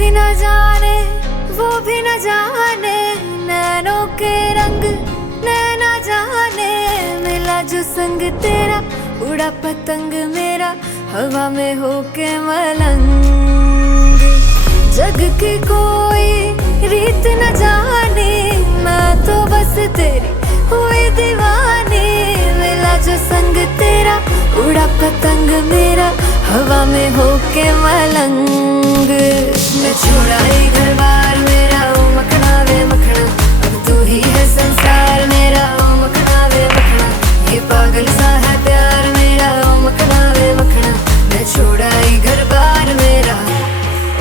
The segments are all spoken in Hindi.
भी न जाने, वो भी न जाने, नैनों के रंग नैना जाने। मिला जो संग तेरा, उड़ा पतंग मेरा, हवा में होके मलंग। जग की कोई रीत न जाने, मैं तो बस तेरी हुई दीवानी। मिला जो संग तेरा, उड़ा पतंग मेरा, हवा में होके मलंग। मैं छोड़ा ही घर बार मेरा, ओ मखना वे मखना, अब तू ही है संसार मेरा, ओ मखना वे मखना। ये पागल सा है प्यार मेरा, ओ मखना वे मखना। मैं छोड़ा ही घर बार मेरा,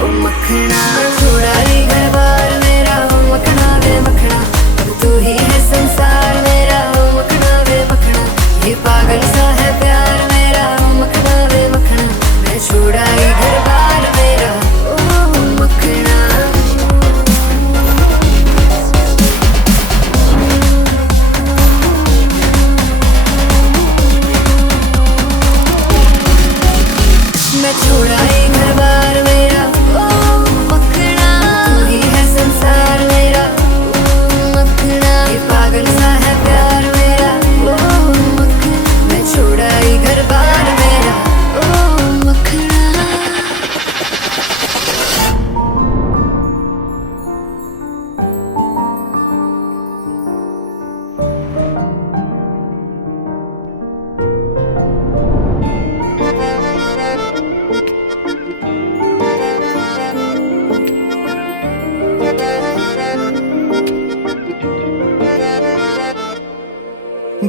ओ मखना। छोड़ा ही घर बार मेरा, ओ मखना वे मखना, अब तू ही है संसार मेरा, ओ मखना वे मखना। ये पागल सा है प्यार मेरा, ओ मखना वे मखना। मैं छोड़ा ही घर बार मेरा, ओ मखना। मैं छोड़ा ही घर बार मेरा, ओ मखना। तू ही है संसार मेरा, ओ मखना। ये पागल सा है प्यार मेरा, ओ मखना। मैं छोड़ा ही घर बार मेरा, ओ मखना।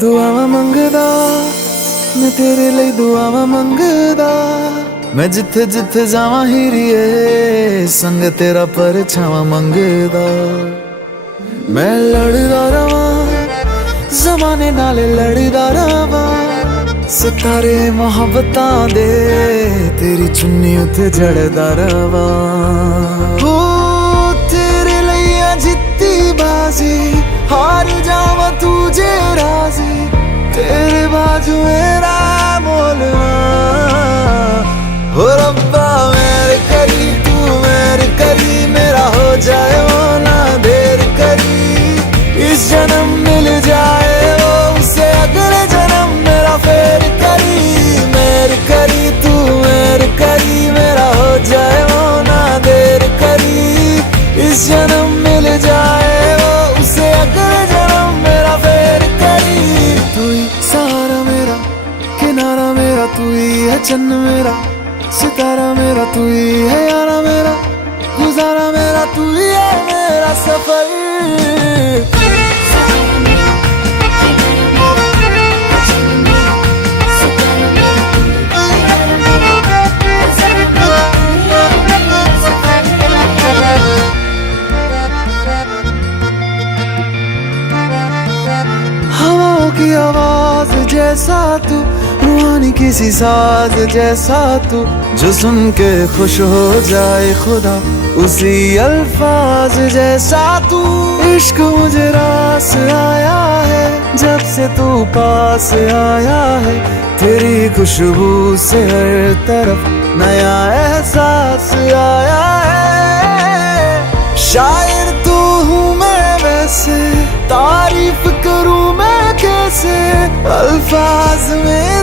दुआवां मंगदा मैं तेरे लिए, दुआवां मंगदा मैं जिथे जिथे जावां हीरिए, संग तेरा परछावां मंगदा। मैं लड़दा रवां ज़माने नाल, लड़दा रवां सितारे मोहब्बतां दे, तेरी चुन्नी उते जड़दा रवां। हो तेरे लिए जित्ती बाजी, हार जावां तुझे राजी, तेरे बाजू मेरा मोलना। हो रब्बा मेरे करी, तू मेरे करी, मेरा हो जाए वो ना देर करी। इस जन्म मिल जाए वो, उसे अगले जन्म मेरा फेर करी। मेरे करी, तू मेरे करी, मेरा हो जाए वो ना देर करी। इस जन्म मिल जाए वो, उसे अगले जन्म मेरा फेर करी। तू ही सहारा मेरा, किनारा मेरा, तू ही है चन्न मेरा, सितारा मेरा, तू ही है यारा मेरा, गुजारा मेरा, तू ही है मेरा सफर। हवाओं की आवाज जैसा तू, रूहानी किसी साज जैसा तू, जो सुन के खुश हो जाए खुदा, उसी अल्फाज जैसा तू। इश्क मुझे रास आया है, जब से तू पास आया है, तेरी खुशबू से हर तरफ नया एहसास आया है। शायर तू हूँ मैं वैसे, तारीफ करूँ मैं कैसे, अल्फाज में